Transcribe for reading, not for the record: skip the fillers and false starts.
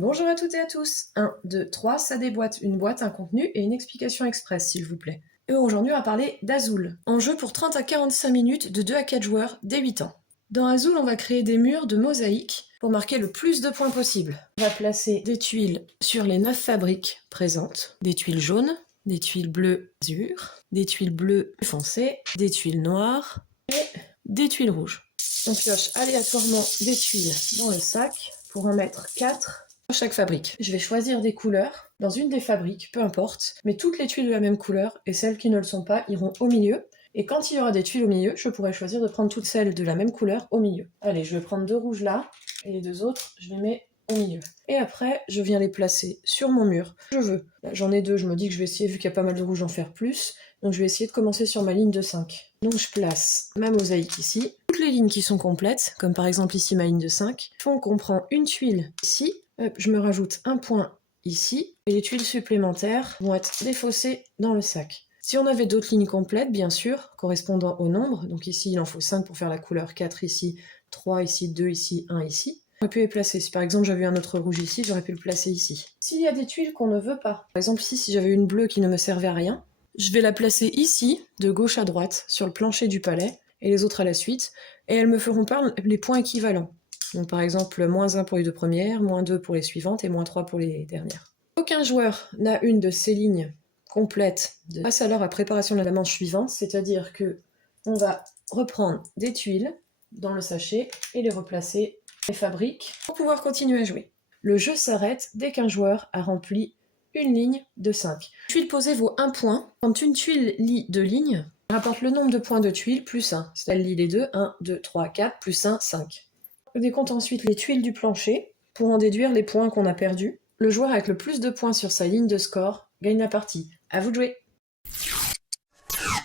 Bonjour à toutes et à tous. 1, 2, 3, ça déboîte une boîte, un contenu et une explication express, s'il vous plaît. Et aujourd'hui, on va parler d'Azul. En jeu pour 30 à 45 minutes de 2 à 4 joueurs dès 8 ans. Dans Azul, on va créer des murs de mosaïque pour marquer le plus de points possible. On va placer des tuiles sur les 9 fabriques présentes. Des tuiles jaunes, des tuiles bleues azur, des tuiles bleues foncées, des tuiles noires et des tuiles rouges. On pioche aléatoirement des tuiles dans le sac pour en mettre 4 sur chaque fabrique. Je vais choisir des couleurs dans une des fabriques, peu importe, mais toutes les tuiles de la même couleur et celles qui ne le sont pas iront au milieu. Et quand il y aura des tuiles au milieu, je pourrai choisir de prendre toutes celles de la même couleur au milieu. Allez, je vais prendre 2 rouges là, et les 2 autres, je les mets au milieu. Et après, je viens les placer sur mon mur. Je veux. Là, j'en ai 2, je me dis que je vais essayer, vu qu'il y a pas mal de rouges, d'en faire plus. Donc je vais essayer de commencer sur ma ligne de 5. Donc je place ma mosaïque ici. Toutes les lignes qui sont complètes, comme par exemple ici ma ligne de 5, font qu'on prend une tuile ici. Hop, je me rajoute un point ici. Et les tuiles supplémentaires vont être défaussées dans le sac. Si on avait d'autres lignes complètes, bien sûr, correspondant au nombre, donc ici il en faut 5 pour faire la couleur, 4 ici, 3 ici, 2 ici, 1 ici, j'aurais pu les placer. Si par exemple j'avais un autre rouge ici, j'aurais pu le placer ici. S'il y a des tuiles qu'on ne veut pas, par exemple ici si j'avais une bleue qui ne me servait à rien, je vais la placer ici, de gauche à droite, sur le plancher du palais, et les autres à la suite, et elles me feront perdre les points équivalents. Donc par exemple, -1 pour les 2 premières, -2 pour les suivantes, et -3 pour les dernières. Aucun joueur n'a une de ces lignes complète. On passe alors à préparation de la manche suivante, c'est-à-dire que on va reprendre des tuiles dans le sachet et les replacer dans les fabriques pour pouvoir continuer à jouer. Le jeu s'arrête dès qu'un joueur a rempli une ligne de 5. Une tuile posée vaut 1 point. Quand une tuile lit 2 lignes, elle rapporte le nombre de points de tuiles plus 1. C'est-à-dire elle lit les 2, 1, 2, 3, 4, plus 1, 5. On décompte ensuite les tuiles du plancher pour en déduire les points qu'on a perdus. Le joueur avec le plus de points sur sa ligne de score gagne la partie. À vous de jouer!